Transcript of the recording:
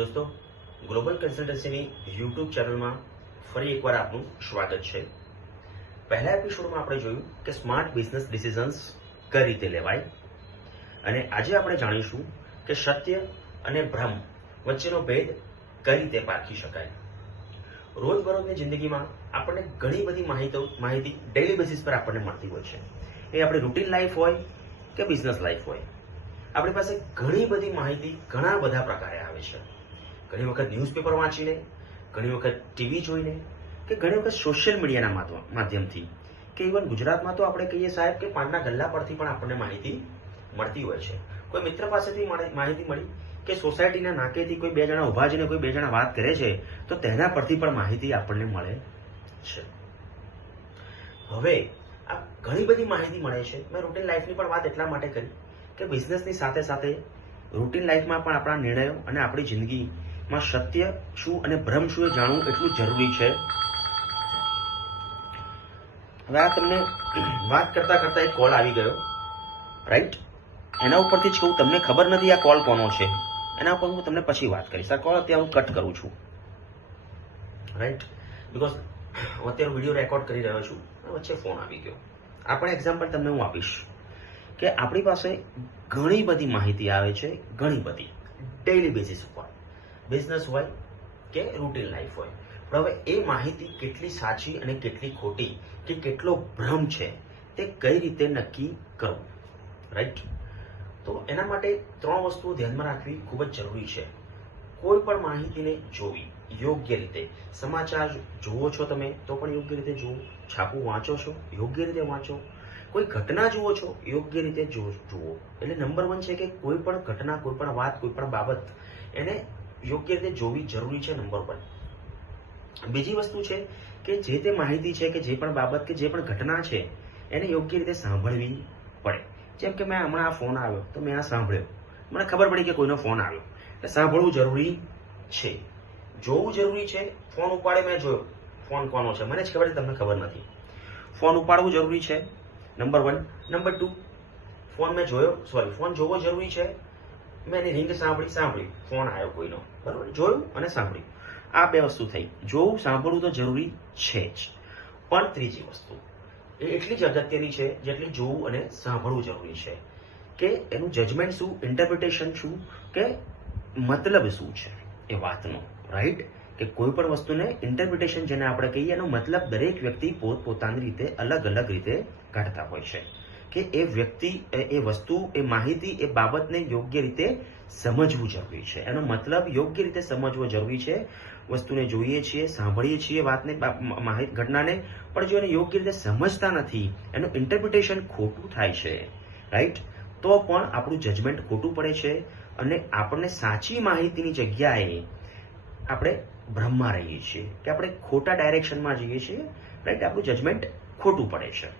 દોસ્તો, global કન્સલ્ટન્સીની YouTube ચેનલમાં ફરી એકવાર આપનું સ્વાગત છે. પહેલા એપિસોડમાં આપણે જોયું કે સ્માર્ટ બિઝનેસ ડિસિઝન્સ કઈ રીતે લેવાય, અને આજે આપણે જાણીશું કે સત્ય અને ભ્રમ વચ્ચેનો ભેદ કઈ રીતે પારખી શકાય. રોજબરોજની જિંદગીમાં આપણને ઘણી બધી માહિતી ડેઇલી બેસિસ પર આપણને મળતી હોય છે. એ આપણી રૂટીન લાઈફ હોય કે બિઝનેસ લાઈફ હોય, આપણી પાસે ઘણી બધી માહિતી ઘણા બધા પ્રકારે આવે છે. ઘણી વખત ન્યૂઝપેપર વાંચીને, ઘણી વખત ટીવી જોઈને, કે ઘણી વખત સોશિયલ મીડિયાના માધ્યમથી, કે ઇવન ગુજરાતમાં તો આપણે કહીએ સાહેબ કે પાનના ગલ્લા પરથી પણ આપણને માહિતી મળતી હોય છે. કોઈ મિત્ર પાસેથી માહિતી મળી, કે સોસાયટીના નાકેથી કોઈ બે જણા ઉભા છે ને કોઈ બે જણા વાત કરે છે તો તેના પરથી પણ માહિતી આપણને મળે છે. હવે આ ઘણી બધી માહિતી મળે છે. મેં રૂટીન લાઈફની પણ વાત એટલા માટે કરી કે બિઝનેસની સાથે સાથે રૂટીન લાઈફમાં પણ આપણા નિર્ણયો અને આપણી જિંદગીમાં સત્ય શું અને ભ્રમ શું એ જાણવું એટલું જરૂરી છે. હવે આ તમને વાત કરતા કરતા એક કોલ આવી ગયો, રાઈટ? એના ઉપરથી જ કહું, તમને ખબર નથી આ કોલ કોનો છે, એના ઉપર હું તમને પછી વાત કરીશ. આ કોલ અત્યારે હું કટ કરું છું, રાઈટ? બીકોઝ હું અત્યારે વિડીયો રેકોર્ડ કરી રહ્યો છું, વચ્ચે ફોન આવી ગયો. આપણે એક્ઝામ્પલ તમને હું આપીશ કે આપણી પાસે ઘણી બધી માહિતી આવે છે, ઘણી બધી ડેઇલી બેસિસ ઉપર, બિઝનેસ હોય કે રૂટીન લાઈફ હોય. પણ હવે એ માહિતી કેટલી સાચી અને કેટલી ખોટી, કે કેટલો ભ્રમ છે, તે કઈ રીતે નક્કી કરવું, રાઈટ? તો એના માટે 3 વસ્તુઓ ધ્યાનમાં રાખવી ખૂબ જ જરૂરી છે. કોઈ પણ માહિતીને જોવી યોગ્ય રીતે. સમાચાર જુઓ છો તમે તો પણ યોગ્ય રીતે જુઓ, છાપું વાંચો છો યોગ્ય રીતે વાંચો, કોઈ ઘટના જુઓ છો યોગ્ય રીતે જુઓ. એટલે નંબર 1 છે કે કોઈ પણ ઘટના, કોઈ પણ વાત, કોઈ પણ બાબત એને યોગ્ય રીતે જોવી જરૂરી છે, નંબર 1. બીજી વસ્તુ છે કે જે તે માહિતી છે, કે જે પણ બાબત, કે જે પણ ઘટના છે, એને યોગ્ય રીતે સાંભળવી પડે. જેમ કે મેં હમણાં આ ફોન આવ્યો તો મેં આ સાંભળ્યો, મને ખબર પડી કે કોઈનો ફોન આવ્યો, એટલે સાંભળવું જરૂરી છે, જોવું જરૂરી છે. ફોન ઉપાડે, મેં જોયો ફોન કોનો છે, મને જ ખબર છે, તમને ખબર નથી. ફોન ઉપાડવું જરૂરી છે, નંબર 1. નંબર 2, ફોન મેં જોયો, ફોન જોવો જરૂરી છે. મેં એની રિંગ સાંભળી, ફોન આવ્યો કોઈનો, બરાબર? જોયું અને સાંભળ્યું, આ 2 વસ્તુ થઈ. જોવું, સાંભળવું તો જરૂરી છે જ, પણ ત્રીજી વસ્તુ એ એટલી જ અગત્યની છે જેટલી જોવું અને સાંભળવું જરૂરી છે, કે એનું જજમેન્ટ શું, ઇન્ટરપ્રિટેશન શું, કે મતલબ શું છે એ વાતનો, રાઈટ? કે કોઈ પણ વસ્તુને ઇન્ટરપ્રિટેશન જેને આપણે કહીએ, એનો મતલબ દરેક વ્યક્તિ પોતપોતાની રીતે અલગ અલગ રીતે કાઢતા હોય છે. કે એ વ્યક્તિ, એ વસ્તુ, એ માહિતી, એ બાબતને યોગ્ય રીતે સમજવું જરૂરી છે. એનો મતલબ યોગ્ય રીતે સમજવો જરૂરી છે. વસ્તુને જોઈએ છીએ, સાંભળીએ છીએ, વાતને, ઘટનાને, પણ જો એને યોગ્ય રીતે સમજતા નથી, એનું ઇન્ટરપ્રિટેશન ખોટું થાય છે, રાઈટ? તો પણ આપણું જજમેન્ટ ખોટું પડે છે, અને આપણને સાચી માહિતીની જગ્યાએ આપણે ભ્રમમાં રહીએ છીએ, કે આપણે ખોટા ડાયરેક્શનમાં જઈએ છીએ, રાઈટ? આપણું જજમેન્ટ ખોટું પડે છે.